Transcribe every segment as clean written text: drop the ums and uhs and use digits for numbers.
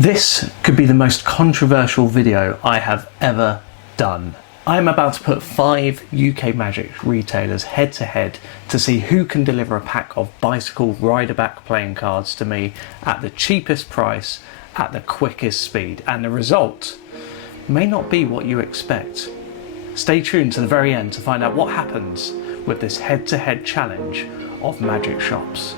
This could be the most controversial video I have ever done. I am about to put 5 UK Magic retailers head to head to see who can deliver a pack of bicycle rider-back playing cards to me at the cheapest price, at the quickest speed, and the result may not be what you expect. Stay tuned to the very end to find out what happens with this head-to-head challenge of magic shops.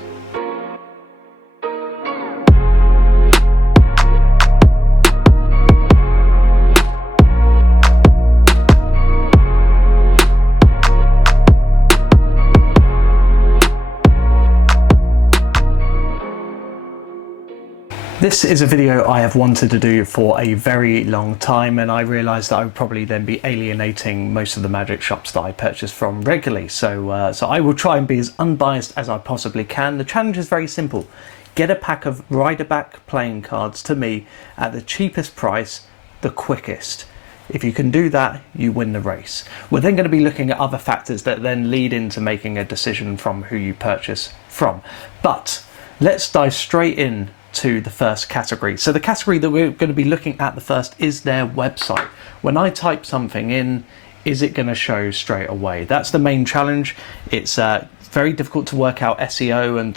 This is a video I have wanted to do for a very long time, and I realised that I would probably then be alienating most of the magic shops that I purchase from regularly. So I will try and be as unbiased as I possibly can. The challenge is very simple. Get a pack of rider-back playing cards to me at the cheapest price, the quickest. If you can do that, you win the race. We're then going to be looking at other factors that then lead into making a decision from who you purchase from. But let's dive straight in to the first category. So the category that we're going to be looking at the first is their website. When I type something in, is it going to show straight away? That's the main challenge. It's very difficult to work out SEO and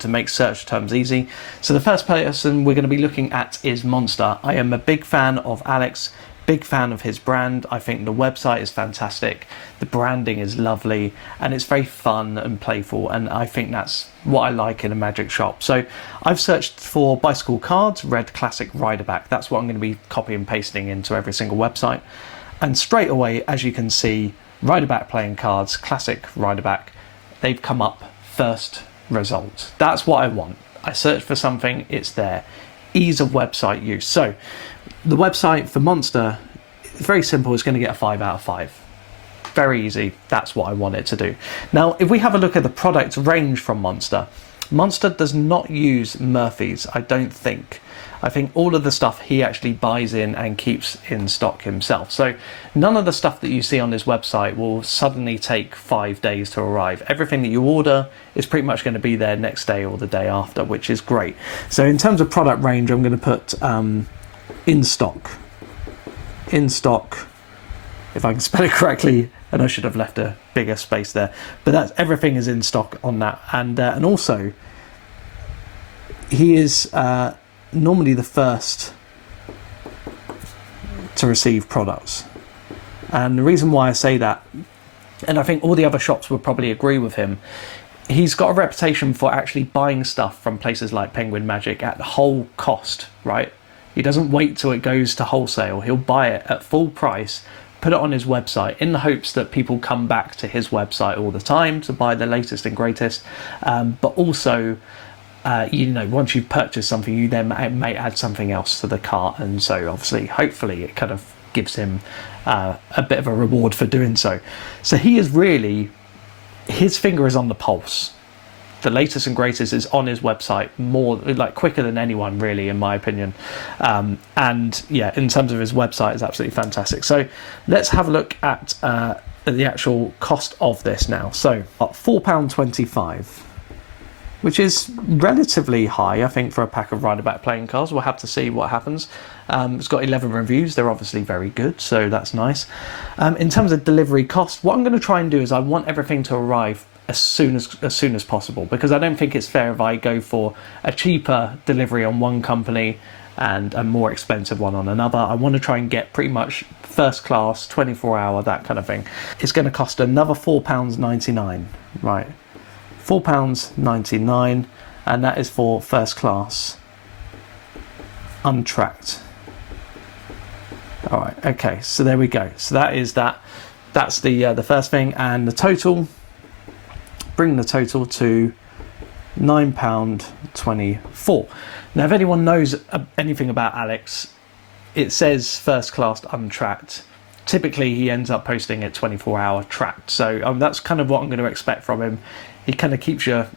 to make search terms easy. So the first person we're going to be looking at is Monster. I am a big fan of Alex, big fan of his brand. I think the website is fantastic, the branding is lovely, and it's very fun and playful, and I think that's what I like in a magic shop. So I've searched for bicycle cards, red classic riderback. That's what I'm going to be copy and pasting into every single website. And straight away, as you can see, riderback playing cards, classic riderback, they've come up first result. That's what I want. I search for something, it's there. Ease of website use. So the website for Monster is very simple. It's going to get a 5 out of 5. Very easy. That's what I want it to do. Now, if we have a look at the product range from Monster, Monster does not use Murphy's, I don't think. I think all of the stuff he actually buys in and keeps in stock himself. So none of the stuff that you see on his website will suddenly take 5 days to arrive. Everything that you order is pretty much going to be there next day or the day after, which is great. So in terms of product range, I'm going to put in stock. In stock, if I can spell it correctly, and I should have left a bigger space there, but that's everything is in stock on that. And also he is normally the first to receive products, and the reason why I say that, and I think all the other shops would probably agree with him, he's got a reputation for actually buying stuff from places like Penguin Magic at whole cost, right? He doesn't wait till it goes to wholesale. He'll buy it at full price, put it on his website in the hopes that people come back to his website all the time to buy the latest and greatest. But also, you know, once you've purchased something, you then may add something else to the cart. And so obviously, hopefully it kind of gives him a bit of a reward for doing so. So he is really, his finger is on the pulse. The latest and greatest is on his website more, like quicker than anyone really, in my opinion. And yeah, in terms of his website, it's absolutely fantastic. So let's have a look at the actual cost of this now. So £4.25, which is relatively high, I think, for a pack of riderback playing cards. We'll have to see what happens. It's got 11 reviews. They're obviously very good, so that's nice. In terms of delivery cost, what I'm going to try and do is I want everything to arrive as soon as possible, because I don't think it's fair if I go for a cheaper delivery on one company and a more expensive one on another. I want to try and get pretty much first class, 24-hour, that kind of thing. It's going to cost another £4.99, right? £4.99, and that is for first class, untracked. All right, okay, so there we go. So that is that. That's the first thing, and the total. Bring the total to £9.24. Now, if anyone knows anything about Alex, it says first class untracked. Typically, he ends up posting at 24-hour tracked. So that's kind of what I'm going to expect from him. He kind of keeps your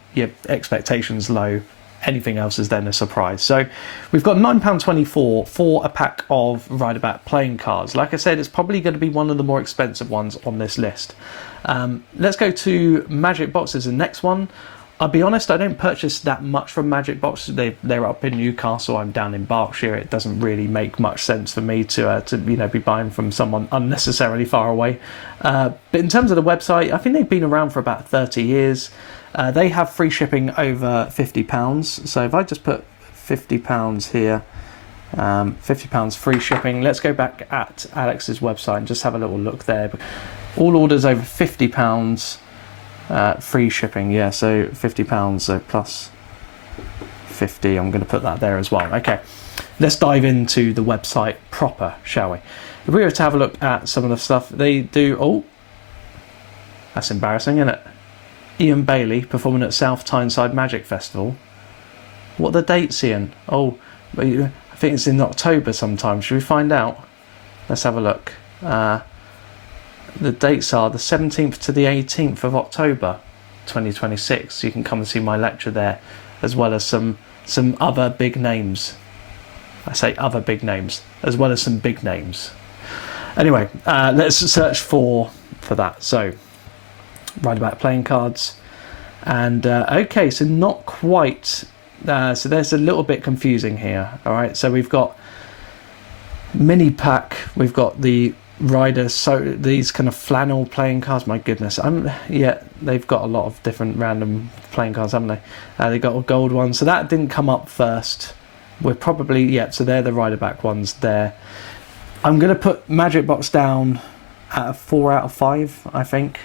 expectations low. Anything else is then a surprise. So we've got £9.24 for a pack of riderback playing cards. Like I said, it's probably going to be one of the more expensive ones on this list. Let's go to MagicBox as the next one. I'll be honest, I don't purchase that much from MagicBox. They're up in Newcastle. I'm down in Berkshire. It doesn't really make much sense for me to be buying from someone unnecessarily far away. But in terms of the website, I think they've been around for about 30 years. They have free shipping over £50. So if I just put £50 here, £50 free shipping. Let's go back at Alex's website and just have a little look there. All orders over £50. Free shipping, yeah, so £50, so plus 50, I'm going to put that there as well. Okay, let's dive into the website proper, shall we? If we were to have a look at some of the stuff they do, oh, that's embarrassing, isn't it? Ian Bailey performing at South Tyneside Magic Festival. What are the dates, Ian? Oh, I think it's in October sometime. Should we find out? Let's have a look. The dates are the 17th to the 18th of October 2026. So you can come and see my lecture there, as well as some other big names. I say other big names, as well as some big names. Anyway, let's search for that. So, write about playing cards. And, okay, so not quite. So there's a little bit confusing here. All right, so we've got mini pack. We've got the riders, so these kind of flannel playing cards. My goodness, yeah, they've got a lot of different random playing cards, haven't they? They got a gold one, so that didn't come up first. We're probably, yeah, so they're the rider back ones there. I'm going to put MagicBox down at a 4 out of 5, I think.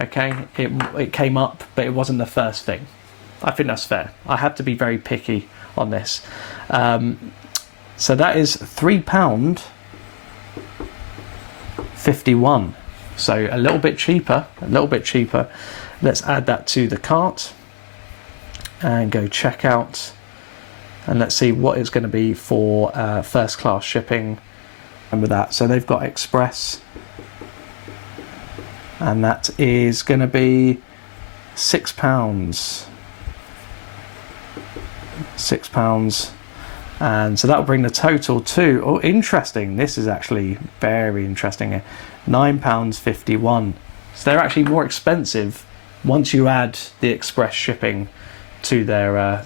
Okay, it came up, but it wasn't the first thing. I think that's fair. I had to be very picky on this. So that is £3.51, so a little bit cheaper. Let's add that to the cart and go checkout, and let's see what it's going to be for first class shipping. And with that, so they've got express, and that is going to be £6. £6. And so that will bring the total to, oh, interesting, this is actually very interesting, £9.51. So they're actually more expensive once you add the express shipping to their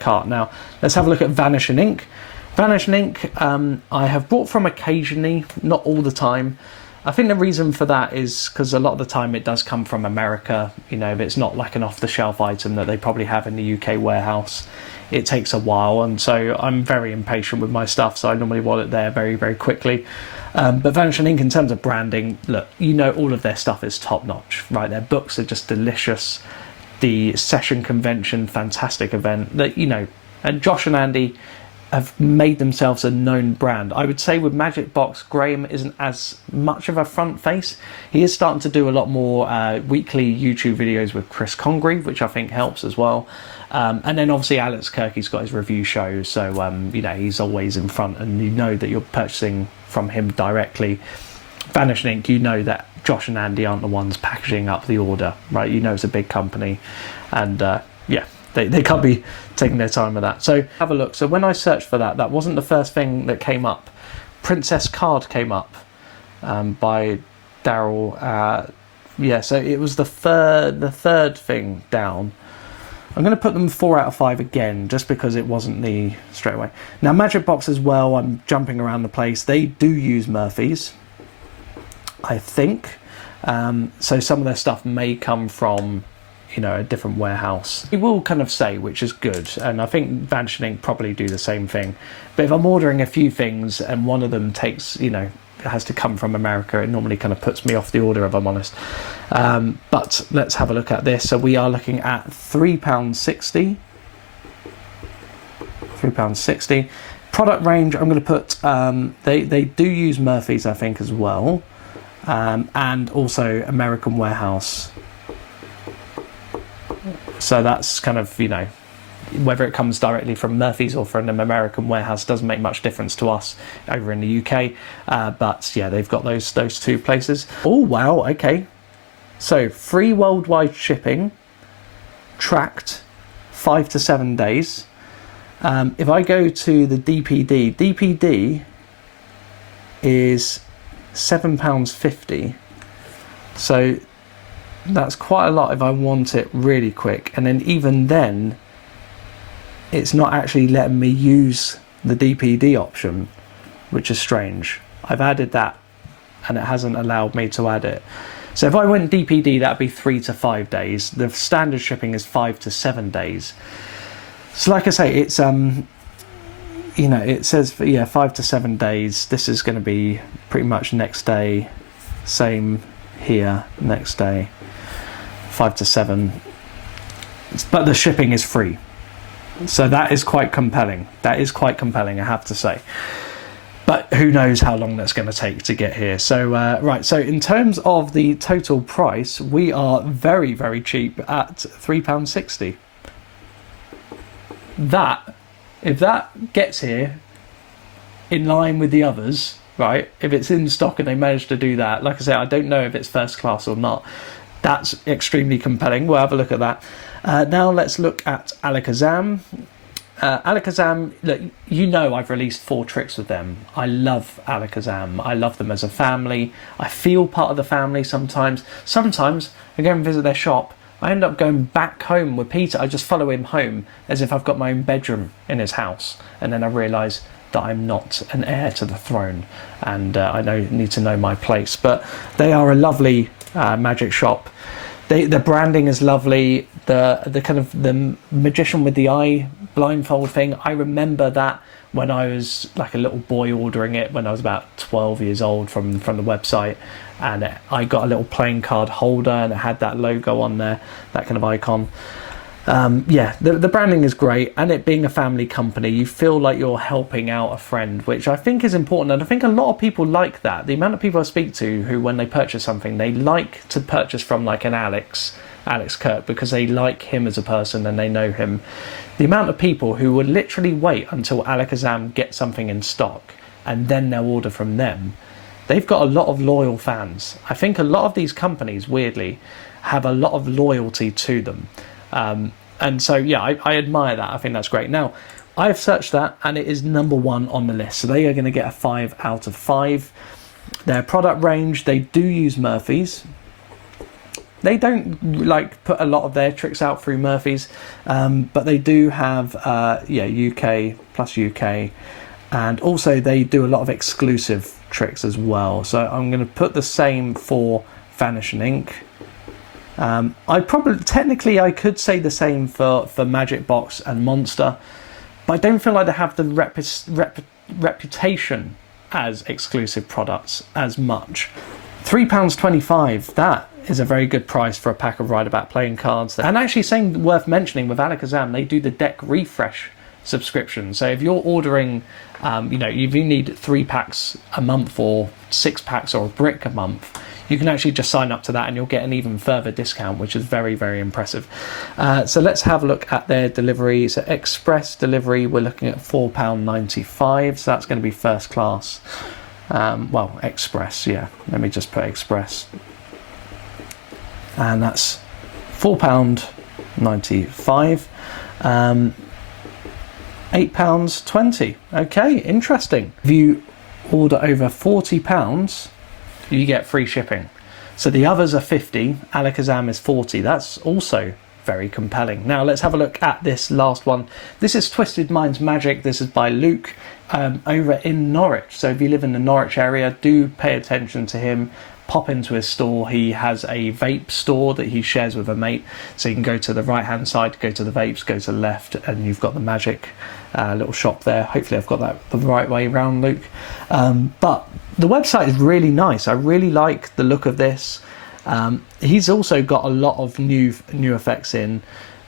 cart. Now let's have a look at Vanishing Inc. Vanishing Inc. I have bought from occasionally, not all the time. I think the reason for that is because a lot of the time it does come from America. You know, if it's not like an off-the-shelf item that they probably have in the UK warehouse, it takes a while, and so I'm very impatient with my stuff, so I normally want it there very, very quickly. But Vanishing Inc, in terms of branding, look, you know, all of their stuff is top-notch, right? Their books are just delicious. The session convention, fantastic event. That, you know, and Josh and Andy have made themselves a known brand. I would say with MagicBox, Graeme isn't as much of a front face. He is starting to do a lot more weekly YouTube videos with Chris Congreve, which I think helps as well. And then obviously Alex Kirky's got his review shows, so you know, he's always in front, and you know that you're purchasing from him directly. Vanishing Inc, you know that Josh and Andy aren't the ones packaging up the order, right? You know it's a big company, and yeah, they can't be taking their time with that. So have a look. So when I searched for that, that wasn't the first thing that came up. Princess Card came up by Daryl. Yeah, so it was the third thing down. I'm going to put them 4 out of 5 again, just because it wasn't the straight away. Now MagicBox as well, I'm jumping around the place. They do use Murphy's, I think. So some of their stuff may come from, you know, a different warehouse. It will kind of say, which is good, and I think Vanishing Inc probably do the same thing. But if I'm ordering a few things and one of them takes, you know, has to come from America, it normally kind of puts me off the order, if I'm honest. But let's have a look at this. So we are looking at £3.60. £3.60. Product range, I'm going to put, they do use Murphy's, I think, as well, and also American Warehouse. So that's kind of, you know, whether it comes directly from Murphy's or from an American warehouse doesn't make much difference to us over in the UK. But yeah, they've got those two places. Oh wow, okay. So free worldwide shipping, tracked 5 to 7 days. If I go to the DPD is £7.50. So That's quite a lot if I want it really quick. And then even then, it's not actually letting me use the DPD option, which is strange. I've added that and it hasn't allowed me to add it. So if I went DPD, that'd be 3 to 5 days. The standard shipping is 5 to 7 days. So like I say, it's you know, it says 5 to 7 days. This is going to be pretty much next day. Same here, next day, 5 to 7. But the shipping is free. So that is quite compelling. That is quite compelling, I have to say. But who knows how long that's going to take to get here. So, right, so in terms of the total price, we are very, very cheap at £3.60. That, if that gets here in line with the others, right, if it's in stock and they manage to do that, like I say, I don't know if it's first class or not. That's extremely compelling. We'll have a look at that. Now let's look at Alakazam. Alakazam, look, you know I've released 4 tricks with them. I love Alakazam. I love them as a family. I feel part of the family sometimes. Sometimes I go and visit their shop. I end up going back home with Peter. I just follow him home as if I've got my own bedroom in his house. And then I realise that I'm not an heir to the throne. And I need to know my place. But they are a lovely magic shop. The branding is lovely. The kind of the magician with the eye blindfold thing, I remember that when I was like a little boy ordering it when I was about 12 years old from the website, and I got a little playing card holder and it had that logo on there, that kind of icon. Yeah, the branding is great, and it being a family company, you feel like you're helping out a friend, which I think is important, and I think a lot of people like that. The amount of people I speak to who, when they purchase something, they like to purchase from like an Alex Kirk, because they like him as a person and they know him. The amount of people who would literally wait until Alakazam gets something in stock and then they'll order from them, they've got a lot of loyal fans. I think a lot of these companies, weirdly, have a lot of loyalty to them. And so, yeah, I admire that. I think that's great. Now, I've searched that and it is #1 on the list. So they are going to get a 5 out of 5. Their product range, they do use Murphy's. They don't like put a lot of their tricks out through Murphy's, but they do have UK plus UK, and also they do a lot of exclusive tricks as well. So I'm going to put the same for Vanishing Inc. Technically I could say the same for MagicBox and Monster, but I don't feel like they have the reputation as exclusive products as much. £3.25, that is a very good price for a pack of Rideabout playing cards. And actually, something worth mentioning with Alakazam, they do the deck refresh subscription. So if you're ordering, if you need 3 packs a month or 6 packs or a brick a month, you can actually just sign up to that and you'll get an even further discount, which is very, very impressive. So let's have a look at their delivery. So express delivery, we're looking at £4.95. So that's going to be first class. Express, yeah. Let me just put express. And that's £4.95. £8.20. Okay, interesting. If you order over £40, you get free shipping. So the others are 50, Alakazam is 40. That's also very compelling. Now let's have a look at this last one. This is Twisted Minds Magic. This is by Luke over in Norwich. So if you live in the Norwich area, do pay attention to him. Pop into his store. He has a vape store that he shares with a mate. So you can go to the right hand side, go to the vapes, go to the left, and you've got the magic little shop there. Hopefully I've got that the right way around, Luke. But the website is really nice. I really like the look of this. He's also got a lot of new effects in.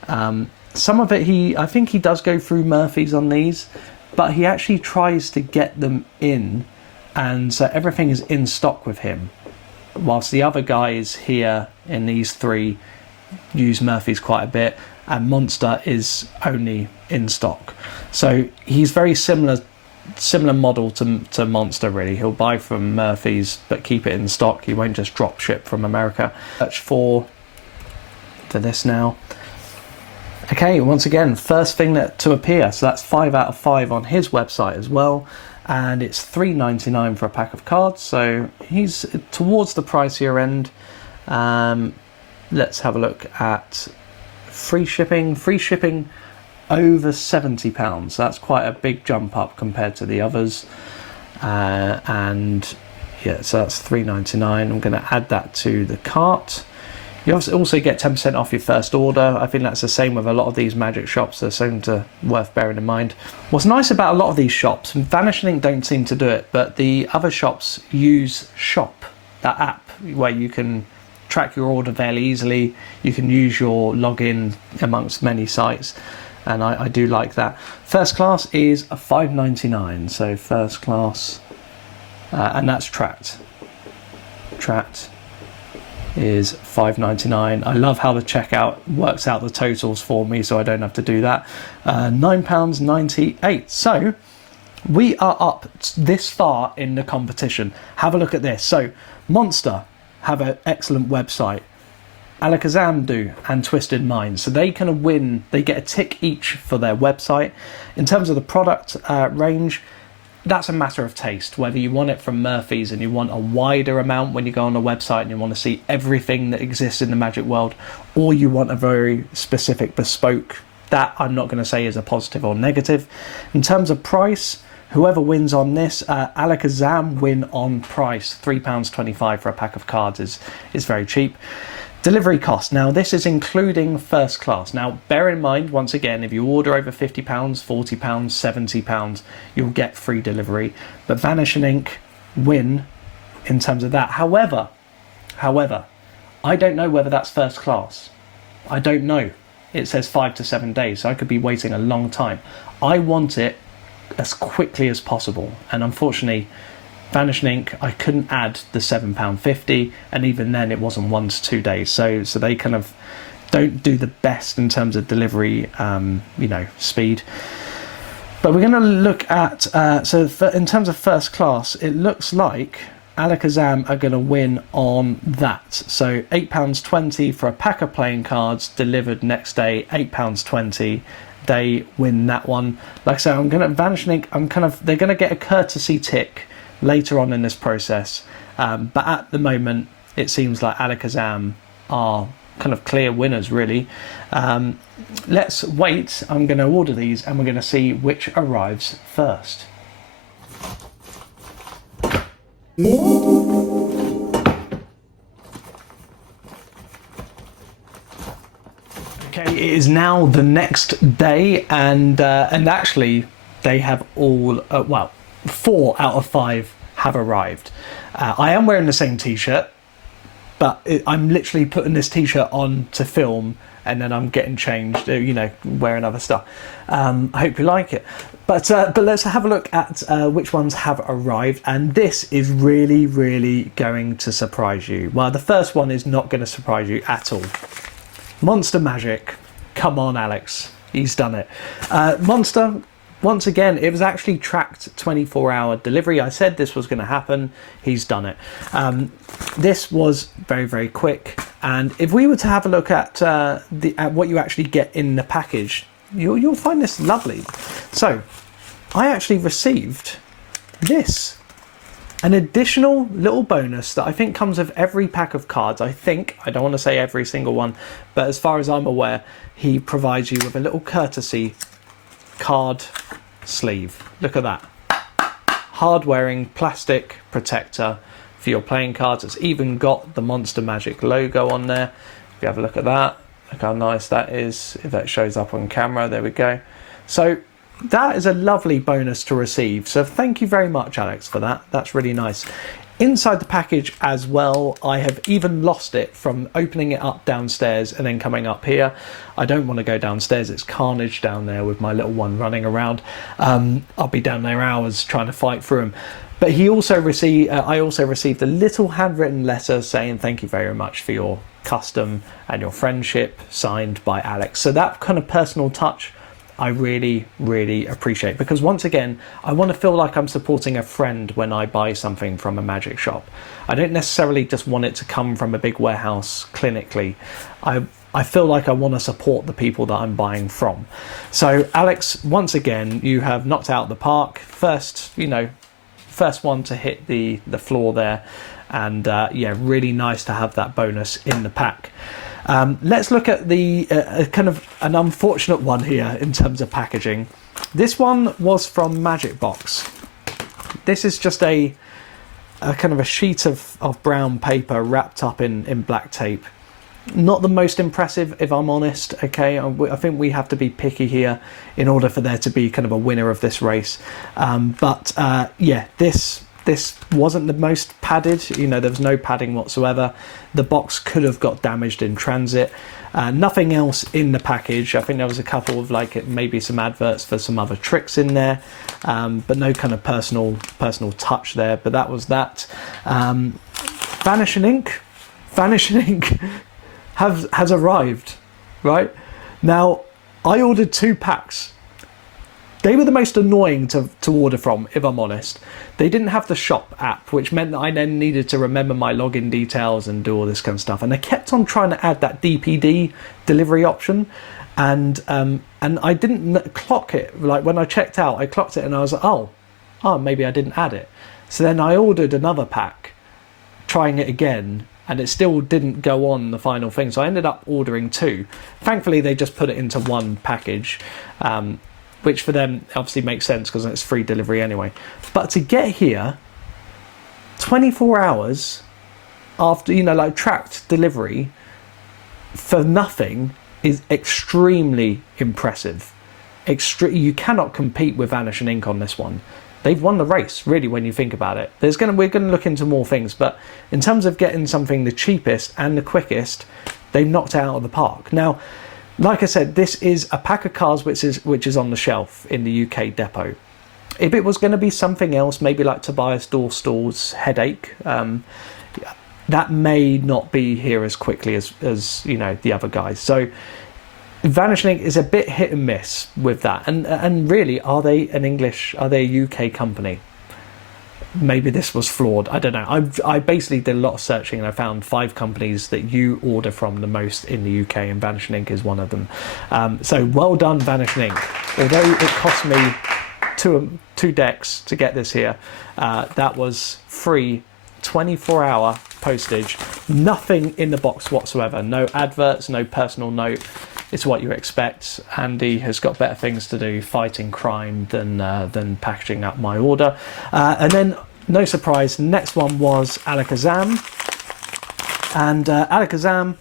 Some of it I think he does go through Murphy's on these, but he actually tries to get them in, and so everything is in stock with him. Whilst the other guys here in these 3 use Murphy's quite a bit, and Monster is only in stock. So he's very similar model to Monster, really. He'll buy from Murphy's but keep it in stock. He won't just drop ship from America. Search for this now. Okay, once again, first thing to appear. So that's 5 out of 5 on his website as well. And it's £3.99 for a pack of cards, so he's towards the pricier end. let's have a look at free shipping. Free shipping over £70. That's quite a big jump up compared to the others. And yeah, so that's £3.99. I'm going to add that to the cart. You also get 10% off your first order. I think that's the same with a lot of these magic shops. They're something worth bearing in mind. What's nice about a lot of these shops, Vanishing Inc don't seem to do it, but the other shops use Shop, that app where you can track your order fairly easily. You can use your login amongst many sites, and I do like that. First class is a £5.99, so first class, and that's tracked. Tracked is £5.99. I love how the checkout works out the totals for me, so I don't have to do that. £9.98. So we are up this far in the competition. Have a look at this. So Monster have an excellent website. Alakazam do, and Twisted Minds. So they kind of win. They get a tick each for their website. In terms of the product range, that's a matter of taste, whether you want it from Murphy's and you want a wider amount when you go on the website and you want to see everything that exists in the magic world, or you want a very specific bespoke. That I'm not going to say is a positive or negative. In terms of price, whoever wins on this, Alakazam win on price. £3.25 for a pack of cards is very cheap. Delivery cost. Now this is including first class. Now bear in mind, once again, if you order over £50, £40, £70, you'll get free delivery. But Vanishing Inc win in terms of that. However, I don't know whether that's first class. I don't know. It says 5 to 7 days, so I could be waiting a long time. I want it as quickly as possible, and unfortunately Vanishing Inc, I couldn't add the £7.50, and even then it wasn't 1 to 2 days, so they kind of don't do the best in terms of delivery speed. But we're going to look at in terms of first class, it looks like Alakazam are going to win on that. So £8.20 for a pack of playing cards delivered next day, £8.20. They win that one. Like I said, I'm going to Vanishing Inc. They're going to get a courtesy tick later on in this process, but at the moment it seems like Alakazam are kind of clear winners, really. Let's wait. I'm going to order these and we're going to see which arrives first. Okay, it is now the next day, and actually they have all 4 out of 5 have arrived. I am wearing the same t-shirt, but I'm literally putting this t-shirt on to film, and then I'm getting changed, wearing other stuff. I hope you like it. But let's have a look at which ones have arrived, and this is really, really going to surprise you. Well, the first one is not going to surprise you at all. Monster Magic. Come on, Alex. He's done it. Monster, once again, it was actually tracked 24-hour delivery. I said this was going to happen. He's done it. This was very, very quick. And if we were to have a look at what you actually get in the package, you'll find this lovely. So, I actually received this. An additional little bonus that I think comes with every pack of cards. I don't want to say every single one, but as far as I'm aware, he provides you with a little courtesy card sleeve. Look at that. Hard-wearing plastic protector for your playing cards. It's even got the Monster Magic logo on there. If you have a look at that, look how nice that is. If that shows up on camera, there we go. So that is a lovely bonus to receive. So thank you very much, Alex, for that. That's really nice. Inside the package as well, I have even lost it from opening it up downstairs and then coming up here. I don't want to go downstairs. It's carnage down there with my little one running around. I'll be down there hours trying to fight through him. But I also received a little handwritten letter saying thank you very much for your custom and your friendship, signed by Alex. So that kind of personal touch I really, really appreciate, because once again, I want to feel like I'm supporting a friend when I buy something from a magic shop. I don't necessarily just want it to come from a big warehouse clinically. I feel like I want to support the people that I'm buying from. So Alex, once again, you have knocked out the park. First one to hit the floor there. And yeah, really nice to have that bonus in the pack. Let's look at the kind of an unfortunate one here in terms of packaging. This one was from MagicBox. This is just a kind of a sheet of brown paper wrapped up in black tape. Not the most impressive, if I'm honest. Okay, I think we have to be picky here in order for there to be kind of a winner of this race. But yeah, this wasn't the most padded. You know, there was no padding whatsoever. The box could have got damaged in transit. Nothing else in the package. I think there was a couple of like maybe some adverts for some other tricks in there, but no kind of personal touch there. But that was that. Vanishing Inc. Vanishing Inc. has arrived, right? Now, I ordered 2 packs. They were the most annoying to order from, if I'm honest. They didn't have the shop app, which meant that I then needed to remember my login details and do all this kind of stuff. And they kept on trying to add that DPD delivery option, and I didn't clock it. Like when I checked out, I clocked it and I was like, oh, maybe I didn't add it. So then I ordered another pack, trying it again, and it still didn't go on the final thing. So I ended up ordering 2. Thankfully, they just put it into one package, which for them obviously makes sense because it's free delivery anyway. But to get here, 24 hours after, you know, like tracked delivery for nothing is extremely impressive. You cannot compete with Vanishing Inc on this one. They've won the race, really, when you think about it. We're going to look into more things, but in terms of getting something the cheapest and the quickest, they've knocked it out of the park. Now, like I said, this is a pack of cards which is on the shelf in the UK depot. If it was going to be something else, maybe like Tobias Dorstall's Headache, that may not be here as quickly as you know the other guys. So Vanishing Inc is a bit hit and miss with that, and really, are they a UK company? Maybe this was flawed. I don't know. I basically did a lot of searching and I found 5 companies that you order from the most in the UK, and Vanishing Inc is one of them. So well done, Vanishing Inc. Although it cost me two decks to get this here, that was free 24-hour postage. Nothing in the box whatsoever. No adverts, no personal note. It's what you expect. Andy has got better things to do fighting crime than packaging up my order. And then, no surprise, the next one was Alakazam. And Alakazam,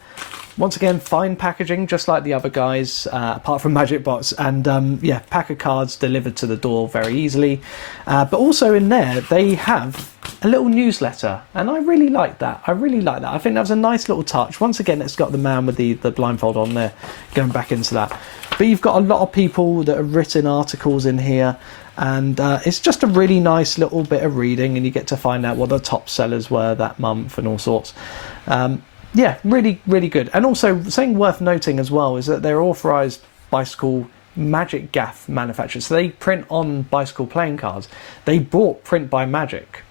once again, fine packaging, just like the other guys, apart from MagicBox. And yeah, pack of cards delivered to the door very easily. But also in there, they have a little newsletter, and I really like that. I think that was a nice little touch. Once again, it's got the man with the blindfold on there, going back into that. But you've got a lot of people that have written articles in here, and it's just a really nice little bit of reading, and you get to find out what the top sellers were that month and all sorts. Yeah, really, really good. And also, something worth noting as well is that they're authorised bicycle Magic gaff manufacturers. So they print on bicycle playing cards. They bought Print by Magic.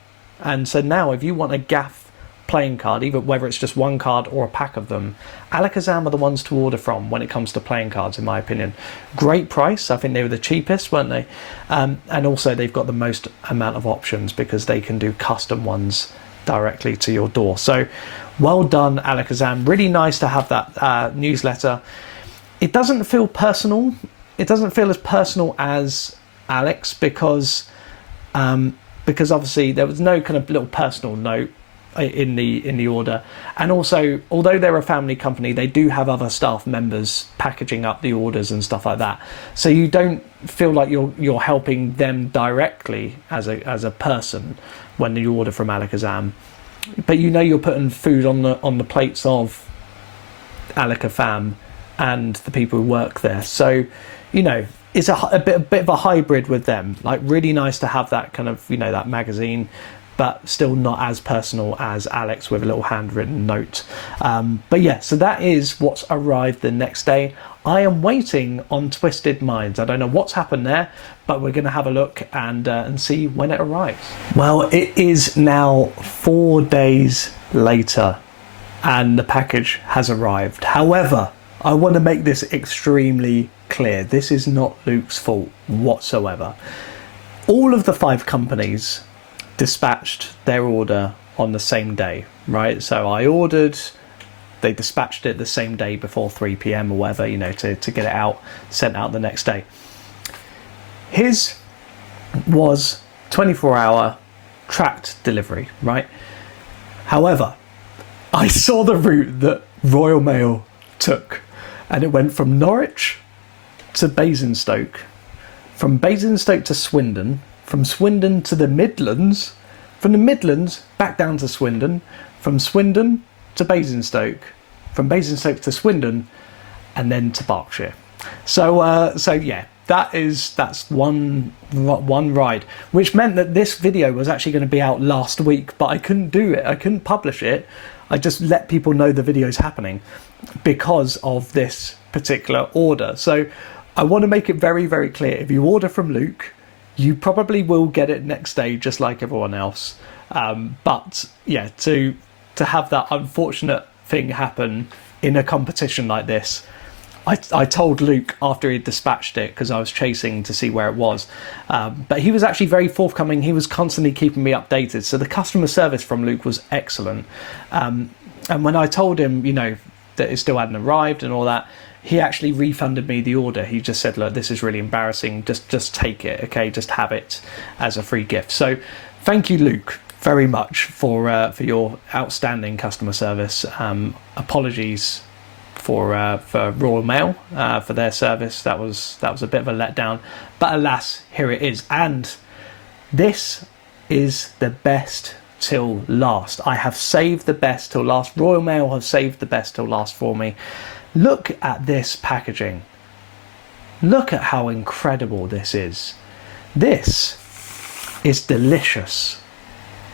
And so now if you want a gaff playing card, either whether it's just one card or a pack of them, Alakazam are the ones to order from when it comes to playing cards, in my opinion. Great price. I think they were the cheapest, weren't they? And also they've got the most amount of options because they can do custom ones directly to your door. So well done, Alakazam. Really nice to have that newsletter. It doesn't feel personal. It doesn't feel as personal as Alex because obviously there was no kind of little personal note in the order. And also, although they're a family company, they do have other staff members packaging up the orders and stuff like that. So you don't feel like you're helping them directly as a person when you order from Alakazam. But you know you're putting food on the plates of Alakazam and the people who work there. So, you know, it's a bit of a hybrid with them. Like, really nice to have that kind of, you know, that magazine, but still not as personal as Alex with a little handwritten note. But yeah, so that is what's arrived the next day. I am waiting on Twisted Minds. I don't know what's happened there, but we're going to have a look and see when it arrives. Well, it is now 4 days later and the package has arrived. However, I want to make this extremely clear. This is not Luke's fault whatsoever. All of the 5 companies dispatched their order on the same day, right? So I ordered they dispatched it the same day before 3 p.m. or whatever, you know, to get it out, sent out the next day. His was 24-hour tracked delivery, right? However, I saw the route that Royal Mail took, and it went from Norwich to Basingstoke, from Basingstoke to Swindon, from Swindon to the Midlands, from the Midlands back down to Swindon, from Swindon to Basingstoke, from Basingstoke to Swindon, and then to Berkshire. So yeah, that's one ride, which meant that this video was actually going to be out last week, but I couldn't do it. I couldn't publish it. I just let people know the video's happening because of this particular order. So I want to make it very, very clear. If you order from Luke, you probably will get it next day, just like everyone else. But yeah, to have that unfortunate thing happen in a competition like this, I told Luke after he dispatched it, because I was chasing to see where it was, but he was actually very forthcoming. He was constantly keeping me updated, so the customer service from Luke was excellent. And when I told him, you know, that it still hadn't arrived and all that, he actually refunded me the order. He just said, look, this is really embarrassing, just take it, okay, just have it as a free gift. So thank you, Luke, very much for your outstanding customer service. Apologies for Royal Mail for their service. That was a bit of a letdown, but alas, here it is. And this is the best till last. I have saved the best till last. Royal Mail have saved the best till last for me. Look at this packaging. Look at how incredible this is. This is delicious.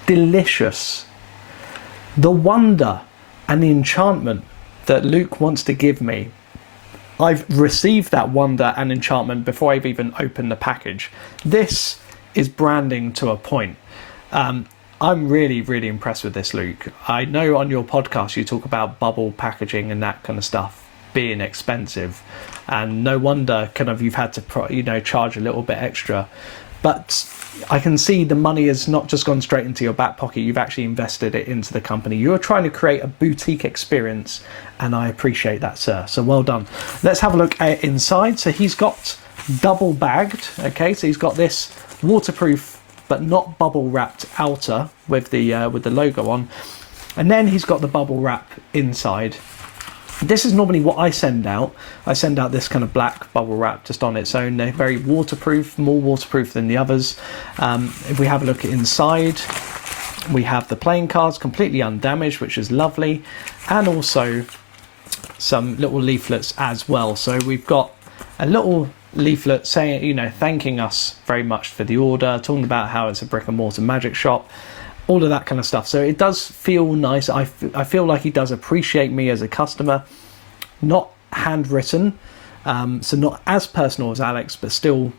Delicious. The wonder and the enchantment that Luke wants to give me, I've received that wonder and enchantment before I've even opened the package. This is branding to a point. I'm really, really impressed with this, Luke. I know on your podcast you talk about bubble packaging and that kind of stuff being expensive, and no wonder kind of you've had to charge a little bit extra. But I can see the money has not just gone straight into your back pocket, you've actually invested it into the company. You're trying to create a boutique experience, and I appreciate that, sir. So well done. Let's have a look at inside. So he's got double bagged, okay, so he's got this waterproof but not bubble wrapped outer with the logo on, and then he's got the bubble wrap inside. This is normally what I send out. I send out this kind of black bubble wrap just on its own. They're very waterproof, more waterproof than the others. If we have a look at inside, we have the playing cards completely undamaged, which is lovely, and also some little leaflets as well. So we've got a little leaflet saying, you know, thanking us very much for the order, talking about how it's a brick and mortar magic shop, all of that kind of stuff. So it does feel nice. I feel like he does appreciate me as a customer. Not handwritten, so not as personal as Alex, but still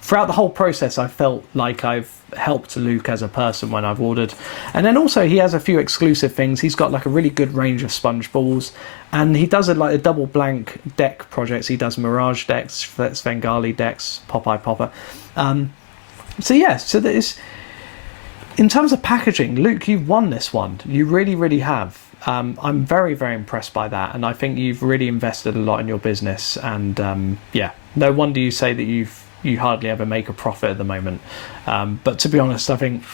throughout the whole process I felt like I've helped Luke as a person when I've ordered. And then also he has a few exclusive things. He's got like a really good range of sponge balls, and he does like a double blank deck projects. He does Mirage decks, Svengali decks, Popeye Popper. So yeah, so there's, in terms of packaging, Luke, you've won this one. You really, really have. I'm very, very impressed by that, and I think you've really invested a lot in your business. And yeah, no wonder you say that you hardly ever make a profit at the moment. But to be honest, I think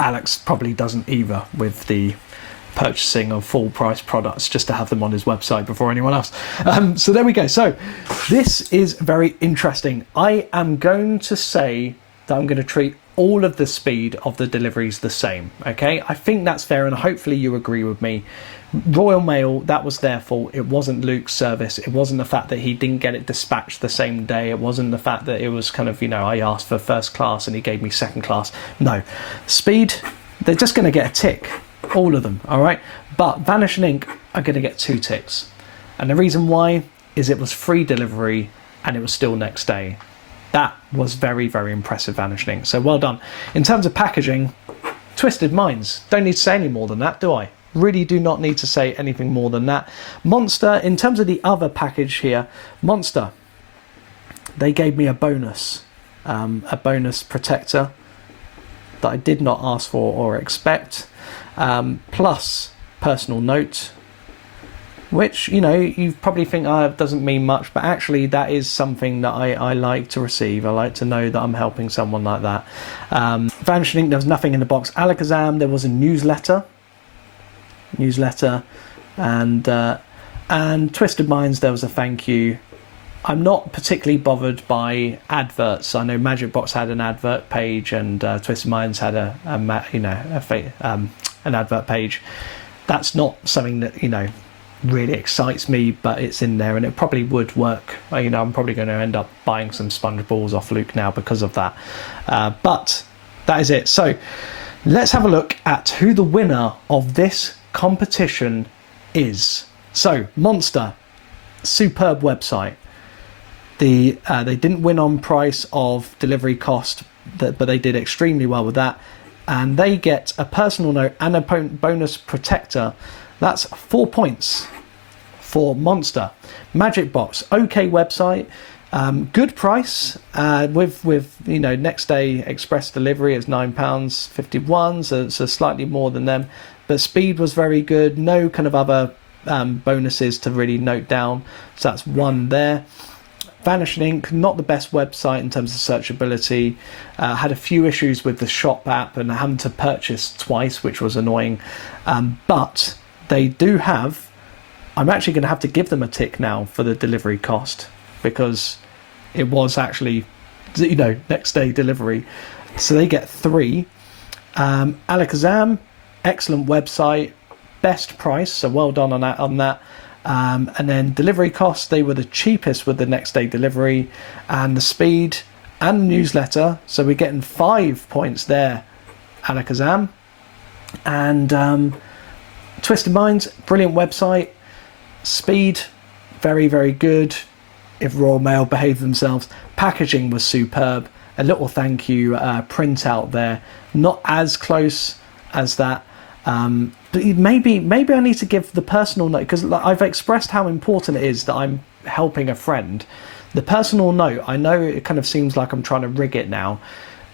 Alex probably doesn't either with the purchasing of full price products just to have them on his website before anyone else. So there we go. So this is very interesting. I am going to say that I'm going to treat all of the speed of the deliveries the same. Okay, I think that's fair, and hopefully you agree with me. Royal Mail, that was their fault. It wasn't Luke's service. It wasn't the fact that he didn't get it dispatched the same day. It wasn't the fact that it was kind of, you know, I asked for first class and he gave me second class. No, speed, they're just going to get a tick, all of them, all right? But Vanishing Inc are going to get 2 ticks, and the reason why is it was free delivery and it was still next day. That was very, very impressive, Vanishing. So well done. In terms of packaging, Twisted Minds. Don't need to say any more than that, do I? Really do not need to say anything more than that. Monster, in terms of the other package here, Monster, they gave me a bonus protector that I did not ask for or expect, plus personal note, which, you know, you probably think, oh, it doesn't mean much, but actually that is something that I like to receive. I like to know that I'm helping someone like that. Vanishing Inc, there was nothing in the box. Alakazam, there was a newsletter, and Twisted Minds, there was a thank you. I'm not particularly bothered by adverts. I know MagicBox had an advert page, and Twisted Minds had an advert page. That's not something that, you know, really excites me, but it's in there, and it probably would work. You know, I'm probably going to end up buying some sponge balls off Luke now because of that. But that is it. So let's have a look at who the winner of this competition is. So Monster, superb website. They didn't win on price of delivery cost, but they did extremely well with that. And they get a personal note and a bonus protector. That's 4 points for Monster. MagicBox, okay website, good price. With you know, next day express delivery is £9.51, so slightly more than them. But speed was very good. No kind of other bonuses to really note down. So that's 1 there. Vanishing Inc, not the best website in terms of searchability. Had a few issues with the shop app and having to purchase twice, which was annoying. But they do have, I'm actually going to have to give them a tick now for the delivery cost, because it was actually, you know, next day delivery. So they get 3. Alakazam, excellent website, best price, so well done on that. And then delivery costs, they were the cheapest with the next day delivery, and the speed and newsletter, so we're getting 5 points there, Alakazam. And Twisted Minds, brilliant website, speed, very, very good, if Royal Mail behaved themselves. Packaging was superb, a little thank you print out there, not as close as that. But maybe I need to give the personal note, because I've expressed how important it is that I'm helping a friend. The personal note, I know it kind of seems like I'm trying to rig it now,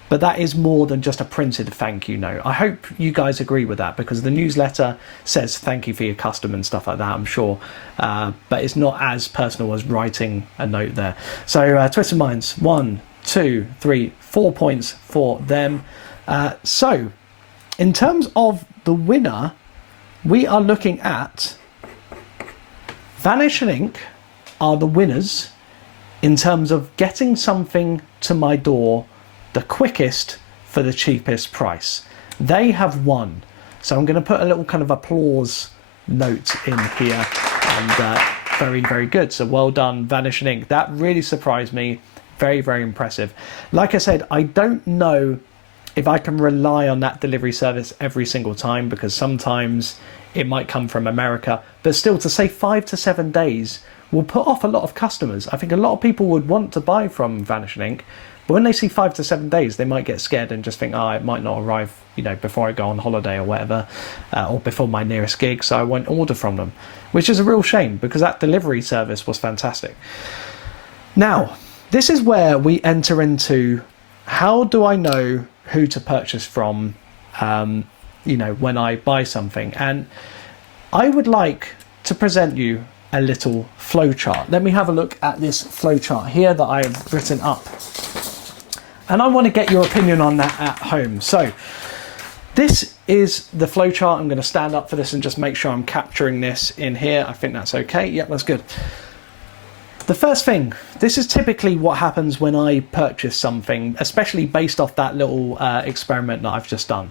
but that is more than just a printed thank you note. I hope you guys agree with that, because the newsletter says thank you for your custom and stuff like that, I'm sure, but it's not as personal as writing a note there. So Twisted Minds, 1, 2, 3, 4 points for them. So in terms of the winner, we are looking at Vanishing Inc are the winners in terms of getting something to my door the quickest for the cheapest price. They have won. So I'm going to put a little kind of applause note in here, and very, very good. So well done, Vanishing Inc. That really surprised me. Very, very impressive. Like I said, I don't know if I can rely on that delivery service every single time, because sometimes it might come from America, but still, to say 5 to 7 days will put off a lot of customers. I think a lot of people would want to buy from Vanishing Inc, but when they see 5 to 7 days, they might get scared and just think, oh, it might not arrive, you know, before I go on holiday or whatever, or before my nearest gig, so I won't order from them, which is a real shame, because that delivery service was fantastic. Now, this is where we enter into, how do I know who to purchase from, you know, when I buy something? And I would like to present you a little flowchart. Let me have a look at this flowchart here that I have written up, and I want to get your opinion on that at home. So this is the flowchart. I'm going to stand up for this and just make sure I'm capturing this in here. I think that's okay. Yep, that's good. The first thing, this is typically what happens when I purchase something, especially based off that little experiment that I've just done.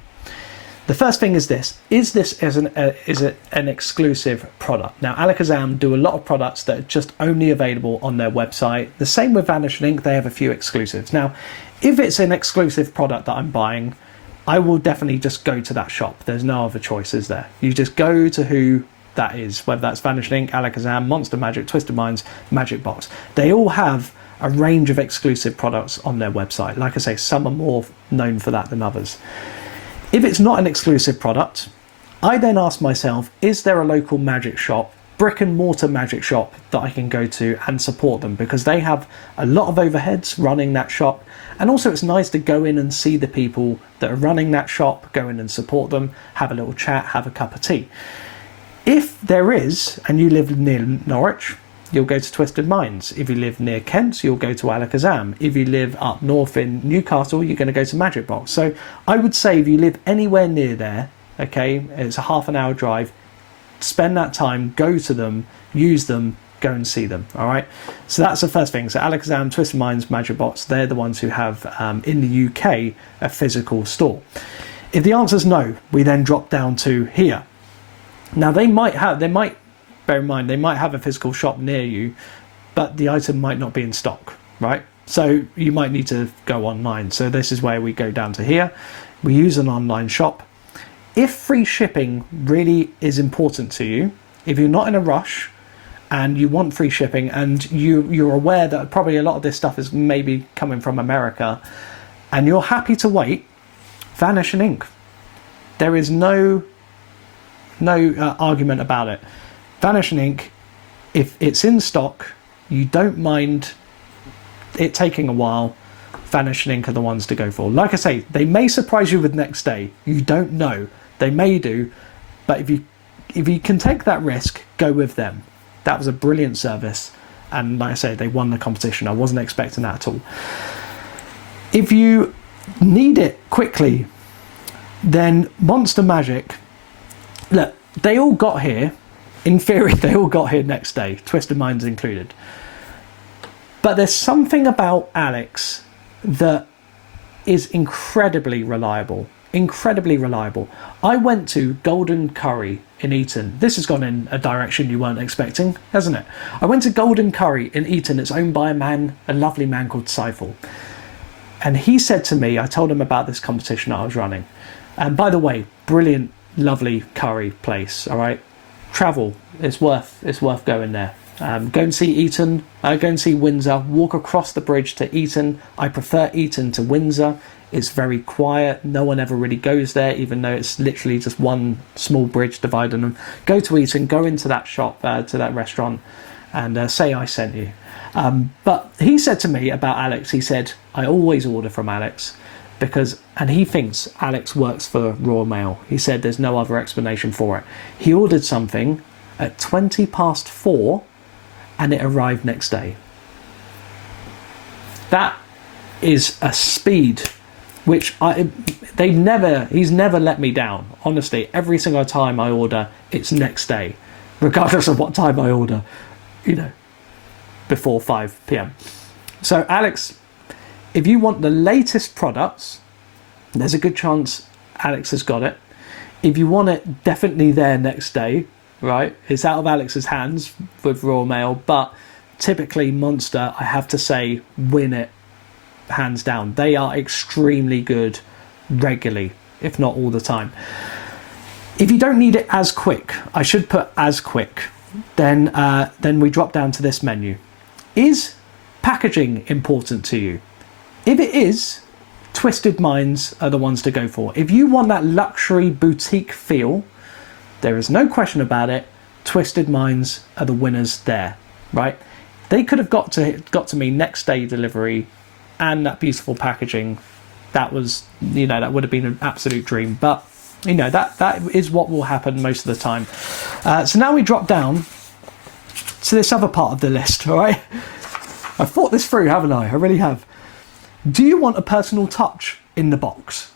The first thing is this: is it an exclusive product? Now, Alakazam do a lot of products that are just only available on their website. The same with Vanishing Inc, they have a few exclusives. Now, if it's an exclusive product that I'm buying, I will definitely just go to that shop. There's no other choices there. You just go to who that is, whether that's Vanishing Inc, Alakazam, Monster Magic, Twisted Minds, MagicBox. They all have a range of exclusive products on their website. Like I say, some are more known for that than others. If it's not an exclusive product, I then ask myself, is there a local magic shop, brick and mortar magic shop, that I can go to and support them? Because they have a lot of overheads running that shop, and also it's nice to go in and see the people that are running that shop, go in and support them, have a little chat, have a cup of tea. If there is, and you live near Norwich, you'll go to Twisted Minds. If you live near Kent, you'll go to Alakazam. If you live up north in Newcastle, you're going to go to MagicBox. So I would say if you live anywhere near there, okay, it's a half an hour drive, spend that time, go to them, use them, go and see them, all right? So that's the first thing. So Alakazam, Twisted Minds, MagicBox, they're the ones who have, in the UK, a physical store. If the answer is no, we then drop down to here. Now bear in mind, they might have a physical shop near you, but the item might not be in stock, right? So you might need to go online. So this is where we go down to here. We use an online shop. If free shipping really is important to you, if you're not in a rush and you want free shipping and you're aware that probably a lot of this stuff is maybe coming from America and you're happy to wait, Vanishing Inc. There is no argument about it. Vanishing Inc, if it's in stock, you don't mind it taking a while, Vanishing Inc are the ones to go for. Like I say, they may surprise you with next day. You don't know. They may do, but if you can take that risk, go with them. That was a brilliant service, and like I say, they won the competition. I wasn't expecting that at all. If you need it quickly, then Monster Magic, look, they all got here. In theory, they all got here next day, Twisted Minds included. But there's something about Alex that is incredibly reliable. Incredibly reliable. I went to Golden Curry in Eton. This has gone in a direction you weren't expecting, hasn't it? I went to Golden Curry in Eton. It's owned by a lovely man called Seifel. And he said to me, I told him about this competition that I was running. And by the way, brilliant, lovely curry place, all right? Travel, it's worth going there. Go and see Eton, go and see Windsor, walk across the bridge to Eton. I prefer Eton to Windsor. It's very quiet, no one ever really goes there, even though it's literally just one small bridge dividing them. Go to Eton, go into that shop, to that restaurant, and say I sent you. But he said to me about Alex, he said, I always order from Alex, and he thinks Alex works for Royal Mail. He said there's no other explanation for it. He ordered something at 4:20 and it arrived next day. That is a speed which he's never let me down. Honestly, every single time I order, it's next day, regardless of what time I order, before 5 p.m. So Alex, if you want the latest products, there's a good chance Alex has got it. If you want it definitely there next day, right? It's out of Alex's hands with Royal Mail, but typically Monster, I have to say, win it hands down. They are extremely good regularly, if not all the time. If you don't need it as quick, I should put as quick, then we drop down to this menu. Is packaging important to you? If it is, Twisted Minds are the ones to go for. If you want that luxury boutique feel, there is no question about it, Twisted Minds are the winners there, right? They could have got to me next day delivery and that beautiful packaging. That was, that would have been an absolute dream. But, that is what will happen most of the time. So now we drop down to this other part of the list, all right? I've thought this through, haven't I? I really have. Do you want a personal touch in the box?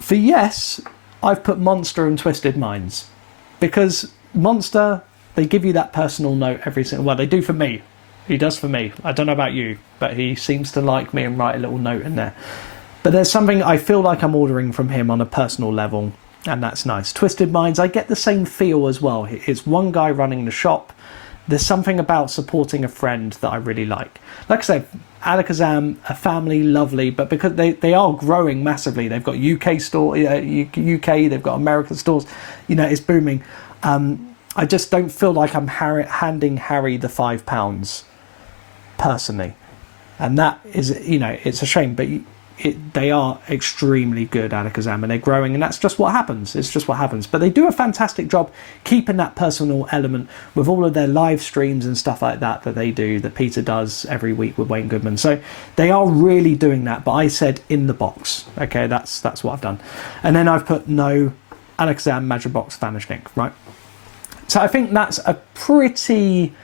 For yes, I've put Monster and Twisted Minds. Because Monster, they give you that personal note every single... Well, they do for me. He does for me. I don't know about you, but he seems to like me and write a little note in there. But there's something I feel like I'm ordering from him on a personal level, and that's nice. Twisted Minds, I get the same feel as well. It's one guy running the shop. There's something about supporting a friend that I really like. Like I said, Alakazam, a family, lovely, but because they are growing massively. They've got UK store, UK, they've got American stores. It's booming. I just don't feel like I'm handing Harry the £5 personally, and that is, it's a shame. But they are extremely good, Alakazam, and they're growing, and that's just what happens. It's just what happens. But they do a fantastic job keeping that personal element with all of their live streams and stuff like that they do, that Peter does every week with Wayne Goodman. So they are really doing that. But I said in the box. Okay, that's what I've done. And then I've put no Alakazam, MagicBox, Vanishing Inc, right? So I think that's a pretty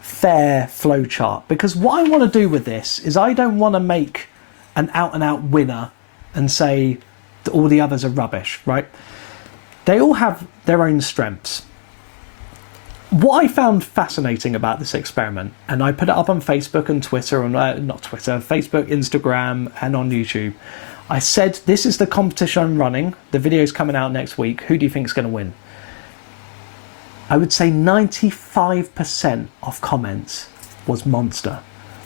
fair flowchart, because what I want to do with this is I don't want to make an out-and-out winner and say that all the others are rubbish, right? They all have their own strengths. What I found fascinating about this experiment, and I put it up on Facebook and Twitter, and not Twitter, Facebook, Instagram, and on YouTube, I said, this is the competition I'm running. The video's coming out next week. Who do you think is going to win? I would say 95% of comments was Monster.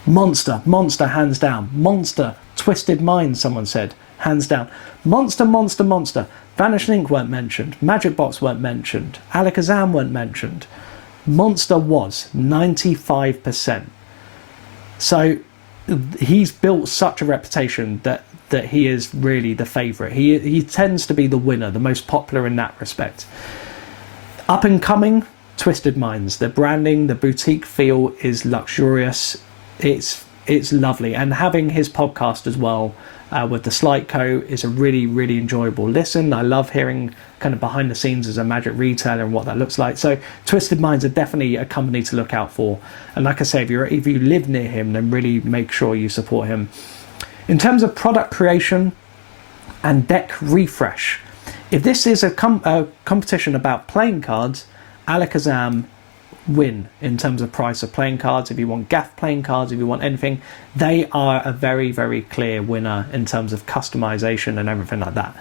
Monster, Monster, hands down. Monster, Twisted Minds, someone said, hands down. Monster, Monster, Monster. Vanishing Inc weren't mentioned. MagicBox weren't mentioned. Alakazam weren't mentioned. Monster was 95%. So he's built such a reputation that he is really the favourite. He tends to be the winner, the most popular in that respect. Up and coming, Twisted Minds. The branding, the boutique feel is luxurious. It's lovely. And having his podcast as well with the Slight Co is a really, really enjoyable listen. I love hearing kind of behind the scenes as a Magic retailer and what that looks like. So Twisted Minds are definitely a company to look out for. And like I say, if you live near him, then really make sure you support him. In terms of product creation and deck refresh, if this is a competition about playing cards, Alakazam win in terms of price of playing cards. If you want gaff playing cards, if you want anything, they are a very, very clear winner in terms of customization and everything like that.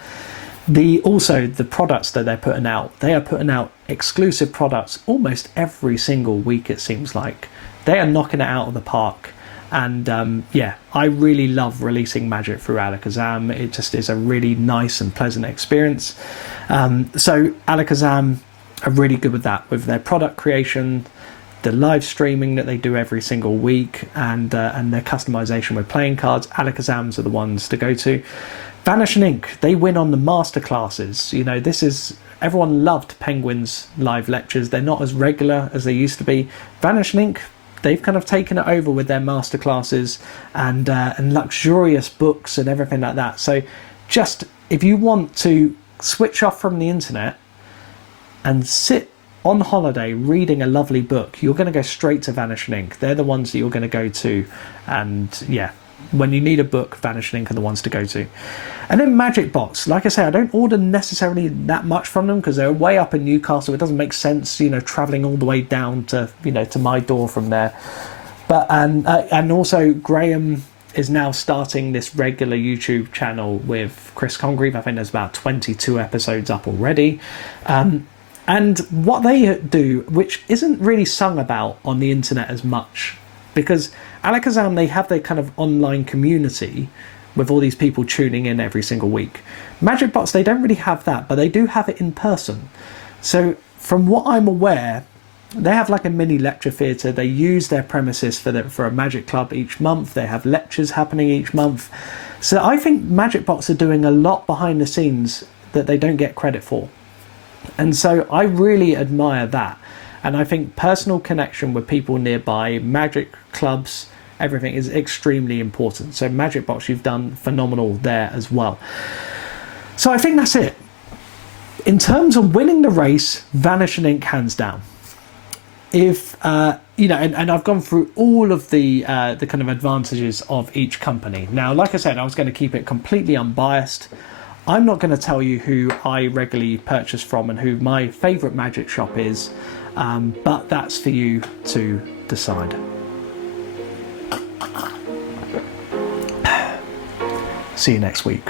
Also, the products that they're putting out, they are putting out exclusive products almost every single week, it seems like. They are knocking it out of the park. And yeah, I really love releasing Magic through Alakazam. It just is a really nice and pleasant experience. So Alakazam are really good with that, with their product creation, the live streaming that they do every single week, and their customization with playing cards. Alakazams are the ones to go to. Vanishing Inc, they win on the masterclasses. You know, everyone loved Penguin's live lectures. They're not as regular as they used to be. Vanishing Inc, they've kind of taken it over with their masterclasses and luxurious books and everything like that. So just, if you want to switch off from the internet and sit on holiday reading a lovely book, you're going to go straight to Vanishing Inc. They're the ones that you're going to go to. And yeah, when you need a book, Vanishing Inc are the ones to go to. And then MagicBox, like I say, I don't order necessarily that much from them because they're way up in Newcastle. It doesn't make sense, you know, travelling all the way down to, you know, to my door from there. But and also Graeme is now starting this regular YouTube channel with Chris Congreve. I think there's about 22 episodes up already. And what they do, which isn't really sung about on the internet as much, because Alakazam, they have their kind of online community with all these people tuning in every single week. MagicBox, they don't really have that, but they do have it in person. So from what I'm aware, they have like a mini lecture theatre. They use their premises for a Magic Club each month. They have lectures happening each month. So I think MagicBox are doing a lot behind the scenes that they don't get credit for. And so I really admire that. And I think personal connection with people nearby, Magic clubs, everything is extremely important. So MagicBox, you've done phenomenal there as well. So I think that's it. In terms of winning the race, Vanishing Inc hands down. If you know, and I've gone through all of the kind of advantages of each company. Now, like I said, I was going to keep it completely unbiased. I'm not going to tell you who I regularly purchase from and who my favourite magic shop is, but that's for you to decide. See you next week.